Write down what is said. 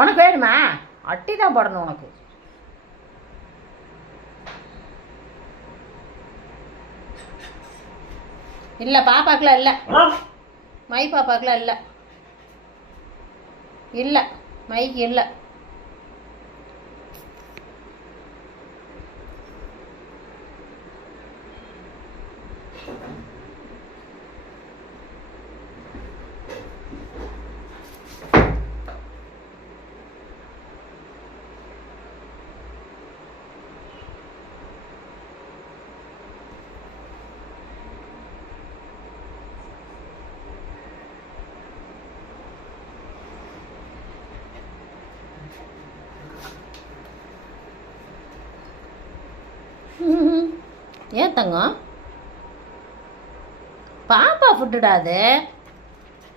உனக்கு வேணுமா? அட்டி தான் போடணும் உனக்கு. இல்லை பாப்பாக்கெலாம் இல்லை, மை பாப்பாக்கெலாம் இல்லை, இல்லை மைக்கு இல்லை. ஏன் தங்கம்? பாப்பா ஃபுட்டுடா அது.